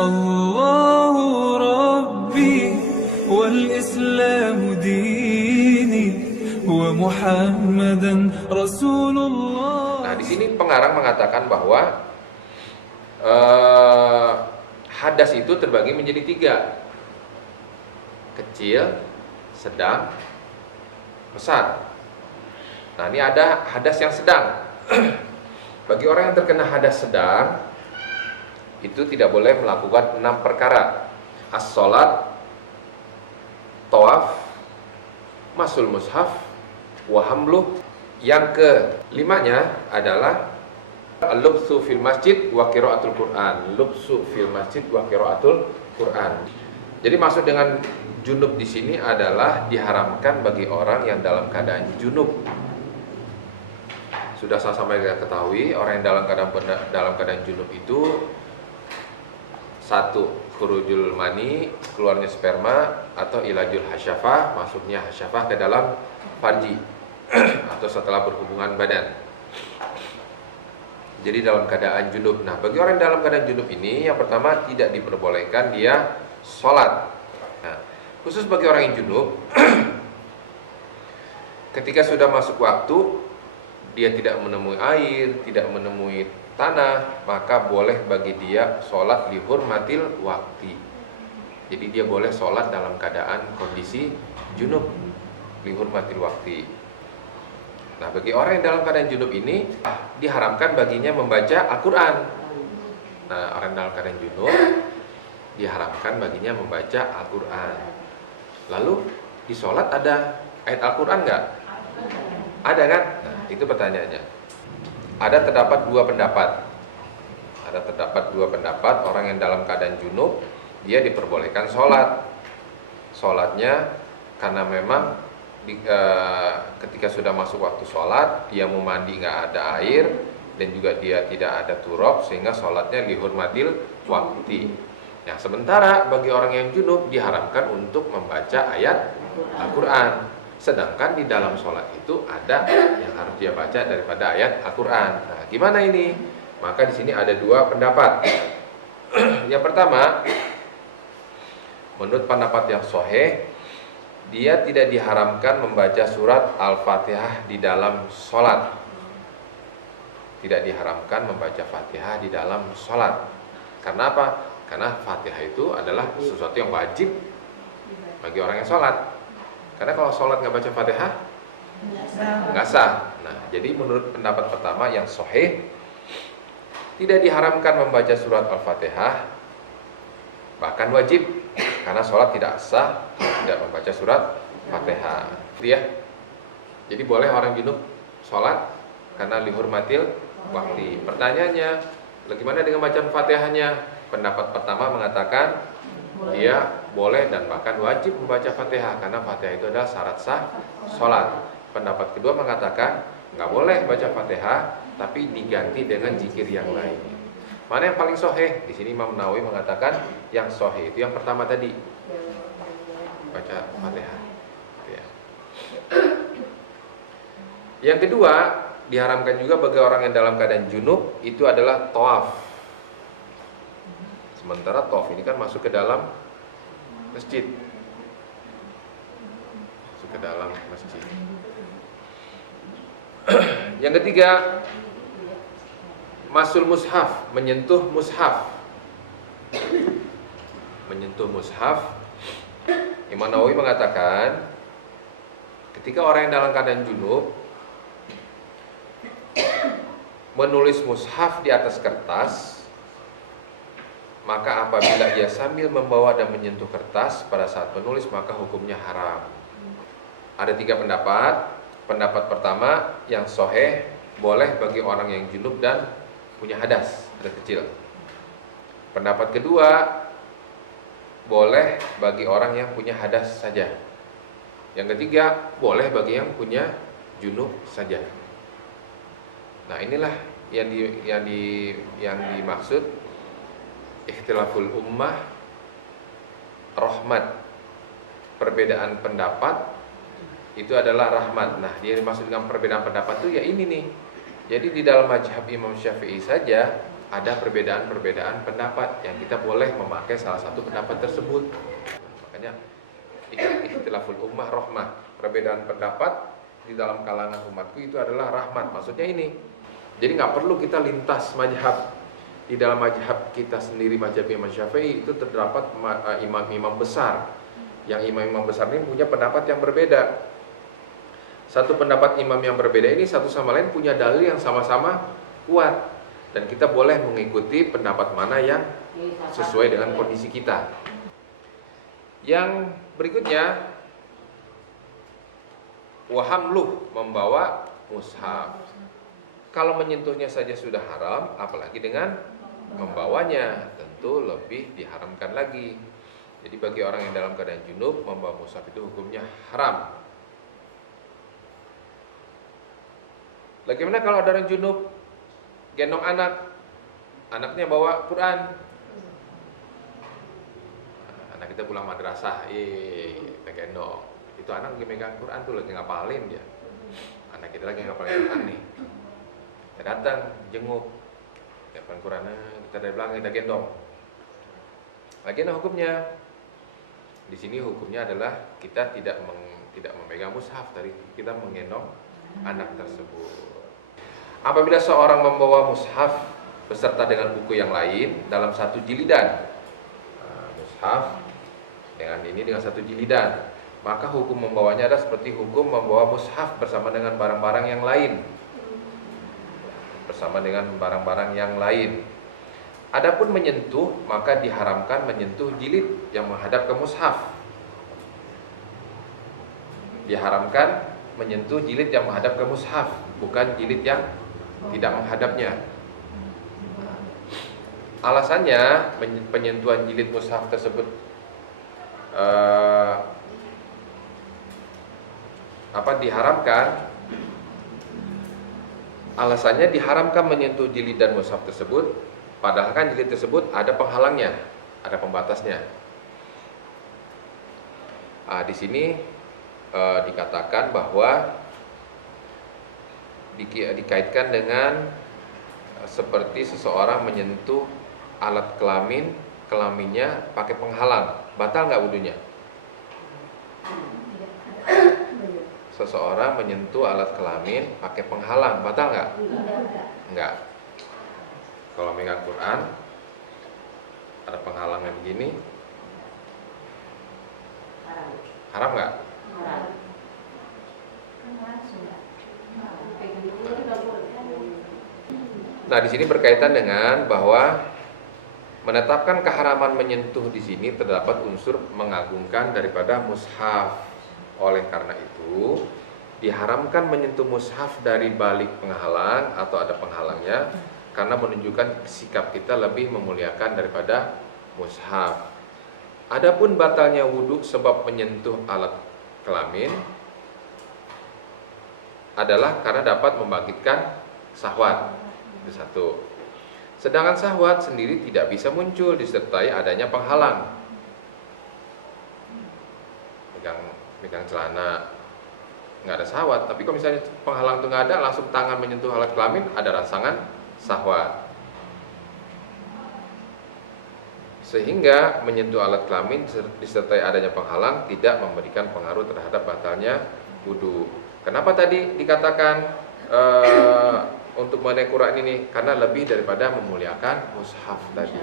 الله ربي والإسلام ديني ومحمدا رسول الله. Nah, di sini pengarang mengatakan bahwa hadas itu terbagi menjadi 3. Kecil, sedang, besar. Nah, ini ada hadas yang sedang. Bagi orang yang terkena hadas sedang, itu tidak boleh melakukan 6 perkara. As-sholat, tawaf, masul mushaf, wahamluh. Yang ke-5-nya adalah al-lubsu fil masjid wa qiraatul Qur'an. Lubsu fil masjid wa qiraatul Qur'an. Jadi maksud dengan junub di sini adalah diharamkan bagi orang yang dalam keadaan junub. Sudah sama-sama kita ketahui, orang yang dalam keadaan junub itu 1. Khurujul mani, keluarnya sperma, atau ilajul hasyafah, masuknya hasyafah ke dalam farji atau setelah berhubungan badan. Jadi dalam keadaan junub. Nah, bagi orang dalam keadaan junub ini, yang pertama tidak diperbolehkan dia sholat. Nah, khusus bagi orang yang junub, ketika sudah masuk waktu, dia tidak menemui air, tidak menemui tanah, maka boleh bagi dia sholat lihurmatil wakti. Jadi dia boleh sholat dalam keadaan kondisi junub, lihurmatil wakti. Nah, bagi orang yang dalam keadaan junub ini diharamkan baginya membaca Al-Quran. Nah, orang dalam keadaan junub diharamkan baginya membaca Al-Quran. Lalu di sholat ada ayat Al-Quran nggak? Ada kan? Nah, itu pertanyaannya. Terdapat dua pendapat. Orang yang dalam keadaan junub dia diperbolehkan sholat. Sholatnya karena memang ketika sudah masuk waktu sholat, dia mau mandi nggak ada air, dan juga dia tidak ada turab, sehingga sholatnya lihurmatil wakti. Nah, sementara bagi orang yang junub diharamkan untuk membaca ayat Al-Quran. Sedangkan di dalam sholat itu ada yang harus dia baca daripada ayat Al-Quran. Nah, gimana ini? Maka di sini ada 2 pendapat. Yang pertama, menurut pendapat yang sahih, dia tidak diharamkan membaca surat Al-Fatihah di dalam sholat. Tidak diharamkan membaca Fatihah di dalam sholat. Karena apa? Karena Fatihah itu adalah sesuatu yang wajib bagi orang yang sholat. Karena kalau sholat nggak baca Fatihah, nggak sah. Nah, jadi menurut pendapat pertama yang sahih, tidak diharamkan membaca surat Al-Fatihah, bahkan wajib, karena sholat tidak sah tidak membaca surat Fatihah. Ya. Jadi boleh orang junub sholat karena lihurmatil wakti. Pertanyaannya, bagaimana dengan bacaan Fatihahnya? Pendapat pertama mengatakan dia boleh dan bahkan wajib membaca Fatihah, karena Fatihah itu adalah syarat sah sholat. Pendapat kedua mengatakan nggak boleh baca Fatihah, tapi diganti dengan zikir yang lain. Mana yang paling sahih? Di sini Imam Nawawi mengatakan yang sahih itu yang pertama tadi, baca Fatihah. Ya. Yang kedua, diharamkan juga bagi orang yang dalam keadaan junub itu adalah tawaf. Sementara tawaf ini kan masuk ke dalam masjid. Masuk ke dalam masjid. Yang ketiga, masul mushaf, menyentuh mushaf. Menyentuh mushaf. Imam Nawawi mengatakan ketika orang yang dalam keadaan junub menulis mushaf di atas kertas, maka apabila ia sambil membawa dan menyentuh kertas pada saat menulis, maka hukumnya haram. Ada 3 pendapat. Pendapat pertama yang sahih, boleh bagi orang yang junub dan punya hadas kecil. Pendapat kedua, boleh bagi orang yang punya hadas saja. Yang ketiga, boleh bagi yang punya junub saja. Nah, inilah yang dimaksud ikhtilaful ummah rahmat. Perbedaan pendapat itu adalah rahmat. Nah, dia dimaksud dengan perbedaan pendapat itu ya ini nih. Jadi di dalam mazhab Imam Syafi'i saja ada perbedaan-perbedaan pendapat yang kita boleh memakai salah satu pendapat tersebut. Makanya ikhtilaful ummah rahmah. Perbedaan pendapat di dalam kalangan umatku itu adalah rahmat. Maksudnya ini. Jadi nggak perlu kita lintas mazhab. Di dalam mazhab kita sendiri, mazhab Imam Syafi'i, itu terdapat imam-imam besar. Yang imam-imam besar ini punya pendapat yang berbeda. Satu pendapat imam yang berbeda ini satu sama lain punya dalil yang sama-sama kuat. Dan kita boleh mengikuti pendapat mana yang sesuai dengan kondisi kita. Yang berikutnya, wahamluh, membawa mushaf. Kalau menyentuhnya saja sudah haram, apalagi dengan membawanya, tentu lebih diharamkan lagi. Jadi bagi orang yang dalam keadaan junub, membawa mushaf itu hukumnya haram. Bagaimana kalau ada orang junub gendong anaknya bawa Quran, anak kita pulang madrasah, kita gendong, itu anak lagi megang Quran tuh, lagi ngapalin dia, anak kita lagi ngapalin Quran nih, kita datang jenguk, ngapalin Quran, kita dari belakang kita gendong. Bagaimana hukumnya? Di sini hukumnya adalah kita tidak memegang mushaf, dari kita menggendong anak tersebut. Apabila seorang membawa mushaf beserta dengan buku yang lain dalam satu jilidan, mushaf dengan satu jilidan, maka hukum membawanya adalah seperti hukum membawa mushaf bersama dengan barang-barang yang lain. Adapun menyentuh, maka diharamkan menyentuh jilid yang menghadap ke mushaf. Diharamkan menyentuh jilid yang menghadap ke mushaf, bukan jilid yang tidak menghadapnya. Alasannya penyentuhan jilid mushaf tersebut diharamkan. Alasannya diharamkan menyentuh jilid dan mushaf tersebut, padahal kan jilid tersebut ada penghalangnya, ada pembatasnya. Di sini dikatakan bahwa dikaitkan dengan seperti seseorang menyentuh alat kelaminnya pakai penghalang, batal nggak wudunya? Seseorang menyentuh alat kelamin pakai penghalang, batal nggak? Enggak. Kalau megang Quran ada penghalangnya begini, haram nggak? Nah, di sini berkaitan dengan bahwa menetapkan keharaman menyentuh di sini terdapat unsur mengagungkan daripada mushaf. Oleh karena itu, diharamkan menyentuh mushaf dari balik penghalang atau ada penghalangnya, karena menunjukkan sikap kita lebih memuliakan daripada mushaf. Adapun batalnya wudhu sebab menyentuh alat kelamin adalah karena dapat membangkitkan syahwat. Itu satu. Sedangkan syahwat sendiri tidak bisa muncul disertai adanya penghalang. Megang celana nggak ada syahwat, tapi kalau misalnya penghalang itu nggak ada, langsung tangan menyentuh alat kelamin, ada rangsangan syahwat. Sehingga menyentuh alat kelamin disertai adanya penghalang tidak memberikan pengaruh terhadap batalnya wudu. Kenapa tadi dikatakan untuk mengenai Quran ini? Karena lebih daripada memuliakan mushaf tadi,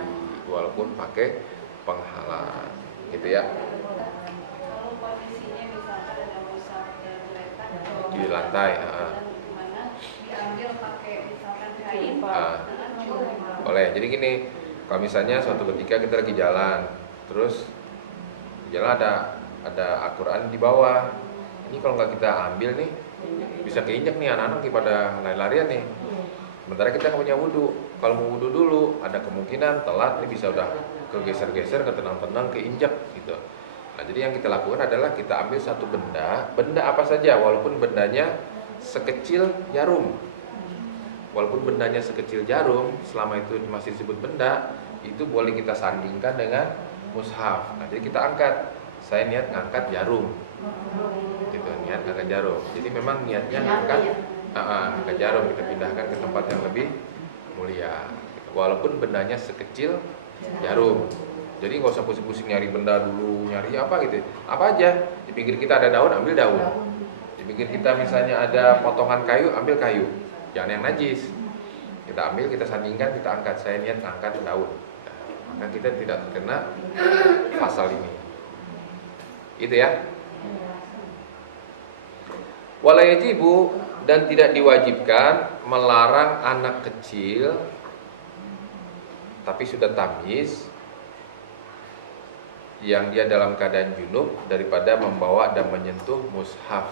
walaupun pakai penghalang, gitu ya. Kalau kondisinya misalkan ada mushaf tergeletak Di lantai, gimana diambil pakai misalkan kain, boleh. Jadi gini, kalau misalnya suatu ketika kita lagi jalan, terus di jalan ada Al-Quran di bawah, ini kalau nggak kita ambil nih, bisa keinjak nih anak-anak pada lari-larian nih. Sementara kita nggak punya wudhu. Kalau mau wudhu dulu, ada kemungkinan telat nih, bisa udah kegeser-geser, ketenang-tenang, keinjak gitu. Nah, jadi yang kita lakukan adalah kita ambil satu benda apa saja, walaupun bendanya sekecil jarum. Walaupun bendanya sekecil jarum, selama itu masih disebut benda, itu boleh kita sandingkan dengan mushaf. Nah, jadi kita angkat. Saya niat ngangkat jarum. Gitu, niat ngangkat jarum. Jadi memang niatnya ngangkat jarum, kita pindahkan ke tempat yang lebih mulia. Gitu. walaupun bendanya sekecil jarum. Jadi nggak usah pusing-pusing nyari benda dulu, nyari apa gitu. Apa aja, di pinggir kita ada daun, ambil daun. Di pinggir kita misalnya ada potongan kayu, ambil kayu. Jangan yang najis. Kita ambil, kita sandingkan, kita angkat. Saya niat angkat daun. Nah, maka kita tidak terkena pasal ini. Itu ya. Wala yajibu, dan tidak diwajibkan melarang anak kecil tapi sudah tamyiz yang dia dalam keadaan junub daripada membawa dan menyentuh mushaf.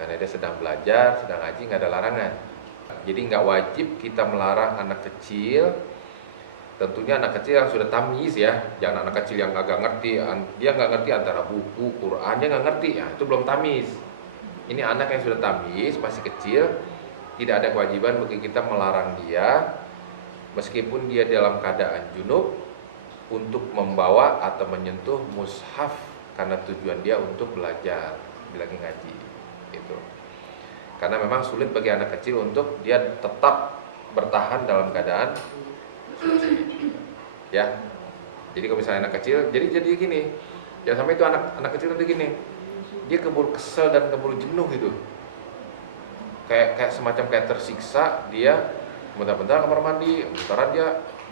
Karena dia sedang belajar, sedang ngaji, nggak ada larangan. Jadi nggak wajib kita melarang anak kecil. Tentunya anak kecil yang sudah tamyiz ya, jangan anak kecil yang agak ngerti, dia nggak ngerti antara buku, Quran, dia nggak ngerti, ya itu belum tamyiz. Ini anak yang sudah tamyiz, masih kecil, tidak ada kewajiban bagi kita melarang dia, meskipun dia dalam keadaan junub, untuk membawa atau menyentuh mushaf karena tujuan dia untuk belajar, lagi ngaji, itu. Karena memang sulit bagi anak kecil untuk dia tetap bertahan dalam keadaan ya. Jadi kalau misalnya anak kecil, jadi gini, jangan sampai itu anak kecil nanti gini, dia keburu kesel dan keburu jenuh gitu, kayak semacam kayak tersiksa, dia bentar-bentar kamar mandi, bentar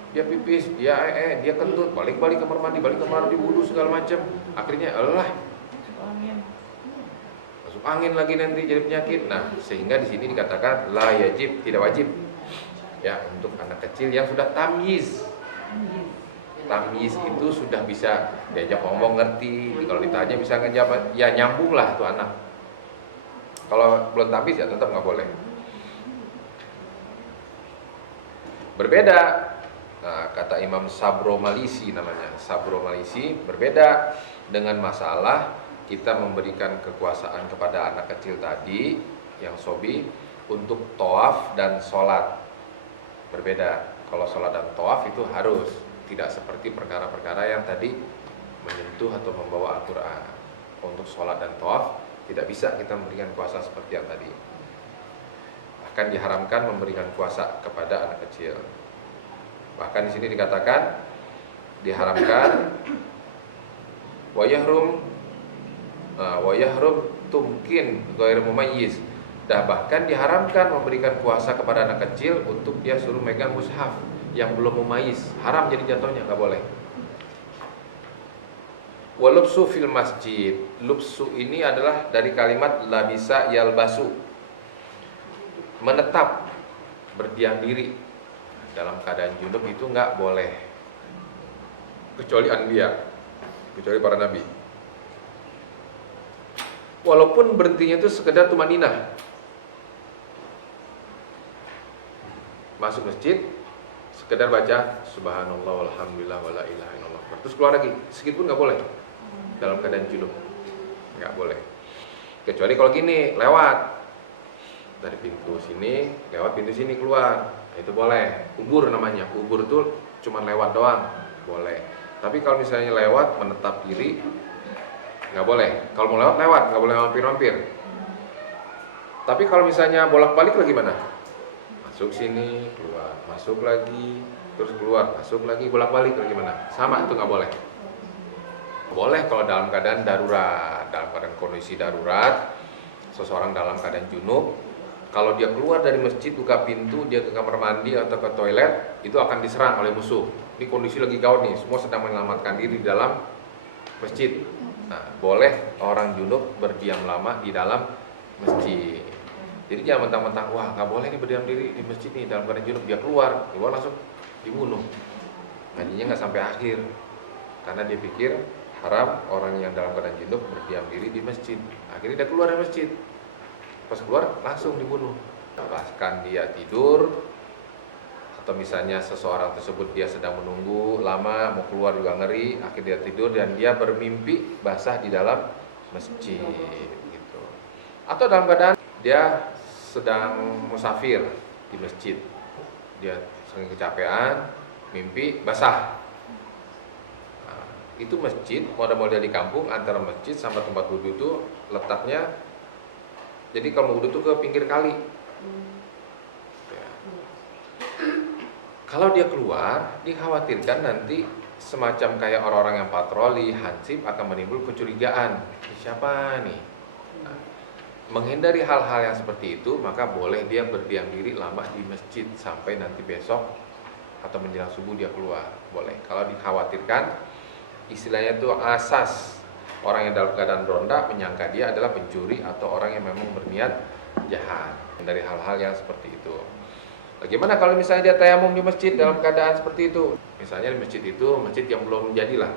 dia pipis, dia kentut, balik kamar mandi, balik kamar mandi, wudu segala macam, akhirnya masuk angin lagi, nanti jadi penyakit. Nah, sehingga di sini dikatakan la yajib, tidak wajib ya untuk anak kecil yang sudah tamyiz. Tamyiz itu sudah bisa diajak ngomong, ngerti, kalau ditanya bisa ngejawab, ya nyambung lah tuh anak. Kalau belum tamyiz ya tetap nggak boleh. Berbeda, nah, kata Imam Sabro Malisi, namanya Sabro Malisi, berbeda dengan masalah kita memberikan kekuasaan kepada anak kecil tadi yang sobi untuk tawaf dan sholat. Berbeda. Kalau sholat dan tawaf itu harus, tidak seperti perkara-perkara yang tadi menyentuh atau membawa Al-Quran. Untuk sholat dan tawaf tidak bisa kita memberikan kuasa seperti yang tadi. Bahkan diharamkan memberikan kuasa kepada anak kecil. Bahkan di sini dikatakan diharamkan wa yahrum tumkin ghairu mumayyiz. Bahkan diharamkan memberikan kuasa kepada anak kecil untuk dia suruh megang mushaf yang belum mumayyiz. Haram jadi jatuhnya, nggak boleh. Walubsu fil masjid. Lubsu ini adalah dari kalimat labisa yalbasu, menetap, berdiam diri. Dalam keadaan junub itu nggak boleh, kecuali anbiya, kecuali para nabi. Walaupun berhentinya itu sekedar tumaninah, masuk masjid, sekedar baca subhanallah walhamdulillah wala ilaha illallah, terus keluar lagi, sedikit pun nggak boleh dalam keadaan junub, nggak boleh. Kecuali kalau gini, lewat dari pintu sini, lewat pintu sini keluar, itu boleh. Ubur namanya, ubur itu cuma lewat doang, boleh. Tapi kalau misalnya lewat menetap diri, nggak boleh. Kalau mau lewat, nggak boleh mampir-mampir. Tapi kalau misalnya bolak-balik lagi mana? Masuk sini, keluar, masuk lagi, terus keluar, masuk lagi, bolak-balik lagi mana? Sama, itu nggak boleh. Boleh kalau dalam keadaan darurat, dalam keadaan kondisi darurat, seseorang dalam keadaan junub, kalau dia keluar dari masjid, buka pintu, dia ke kamar mandi atau ke toilet, itu akan diserang oleh musuh. Ini kondisi lagi gawat nih, semua sedang menyelamatkan diri di dalam masjid. Nah, boleh orang junub berdiam lama di dalam masjid. Jadi jangan mentang-mentang, wah nggak boleh nih berdiam diri di masjid nih dalam keadaan junub, dia keluar langsung dibunuh. Ngajinya nggak sampai akhir, karena dia pikir haram orang yang dalam keadaan junub berdiam diri di masjid. Akhirnya dia keluar dari masjid, pas keluar langsung dibunuh. Bahkan dia tidur, atau misalnya seseorang tersebut dia sedang menunggu lama, mau keluar juga ngeri, akhirnya dia tidur dan dia bermimpi basah di dalam masjid gitu. Atau dalam keadaan dia sedang musafir di masjid, dia sering kecapean, mimpi basah. Nah, itu masjid, model-model di kampung, antara masjid sama tempat wudhu itu letaknya, jadi kalau wudhu itu ke pinggir kali. Kalau dia keluar, dikhawatirkan nanti semacam kayak orang-orang yang patroli, hansip akan menimbul kecurigaan. Ini siapa nih? Nah, menghindari hal-hal yang seperti itu, maka boleh dia berdiam diri lama di masjid sampai nanti besok atau menjelang subuh dia keluar. Boleh. Kalau dikhawatirkan, istilahnya itu asas orang yang dalam keadaan ronda menyangka dia adalah pencuri atau orang yang memang berniat jahat. Dari hal-hal yang seperti itu. Bagaimana kalau misalnya dia tayamum di masjid dalam keadaan seperti itu? Misalnya di masjid itu, masjid yang belum jadilah,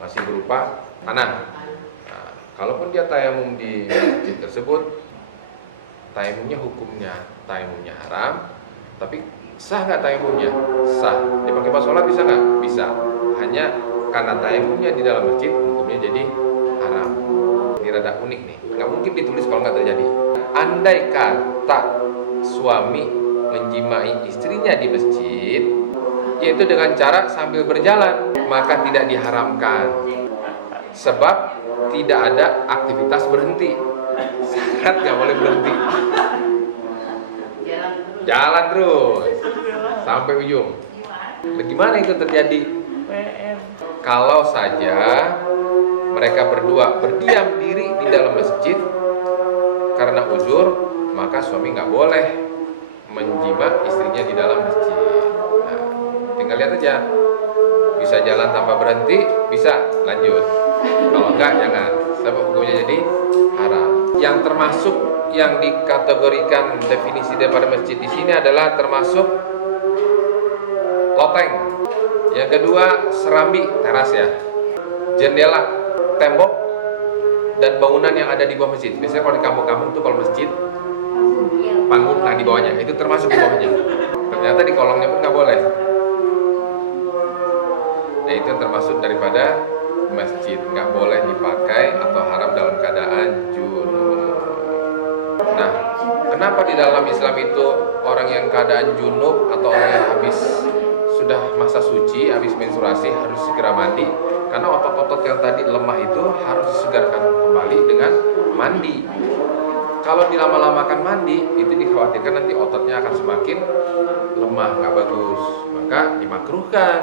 masih berupa tanah. Nah, kalaupun dia tayamum di masjid tersebut, tayamumnya hukumnya, tayamumnya haram, tapi sah nggak tayamumnya? Sah. Dipakai pas sholat bisa nggak? Bisa. Hanya karena tayamumnya di dalam masjid, hukumnya jadi haram. Ini rada unik nih, nggak mungkin ditulis kalau nggak terjadi. Andai kata suami menjimai istrinya di masjid, yaitu dengan cara sambil berjalan, maka tidak diharamkan. Sebab tidak ada aktivitas berhenti. Sangat nggak boleh berhenti. Jalan terus sampai ujung. Bagaimana itu terjadi? Kalau saja mereka berdua berdiam diri di dalam masjid karena uzur, maka suami nggak boleh menjima istrinya di dalam masjid. Nah, tinggal lihat aja. Bisa jalan tanpa berhenti, bisa lanjut. Kalau enggak, jangan. Sebab hukumnya jadi haram. Yang termasuk yang dikategorikan definisi daripada masjid di sini adalah termasuk loteng. Yang kedua, serambi, teras ya. Jendela, tembok, dan bangunan yang ada di bawah masjid. Biasanya kalau di kampung-kampung tuh kalau masjid panggung, nah di bawahnya itu termasuk di bawahnya. Ternyata di kolongnya pun nggak boleh. Nah itu yang termasuk daripada masjid, nggak boleh dipakai atau haram dalam keadaan junub. Nah, kenapa di dalam Islam itu orang yang keadaan junub atau orang yang habis sudah masa suci, habis menstruasi harus segera mandi? Karena otot-otot yang tadi lemah itu harus disegarkan kembali dengan mandi. Kalau dilama-lamakan mandi, itu dikhawatirkan nanti ototnya akan semakin lemah, nggak bagus. Maka dimakruhkan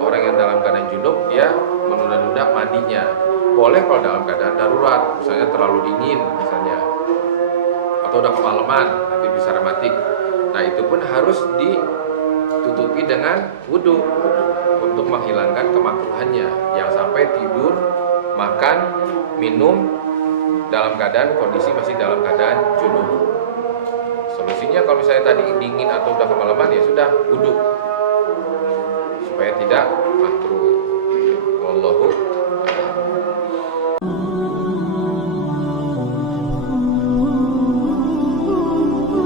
orang yang dalam keadaan junub dia menunda-nunda mandinya. Boleh kalau dalam keadaan darurat, misalnya terlalu dingin misalnya, atau udah kemalaman, nanti bisa rematik. Nah itu pun harus ditutupi dengan wudhu untuk menghilangkan kemakruhannya. Jangan sampai tidur, makan, minum dalam keadaan kondisi masih dalam keadaan junub. Solusinya kalau misalnya tadi dingin atau udah kemalaman, ya sudah wudhu supaya tidak makruh.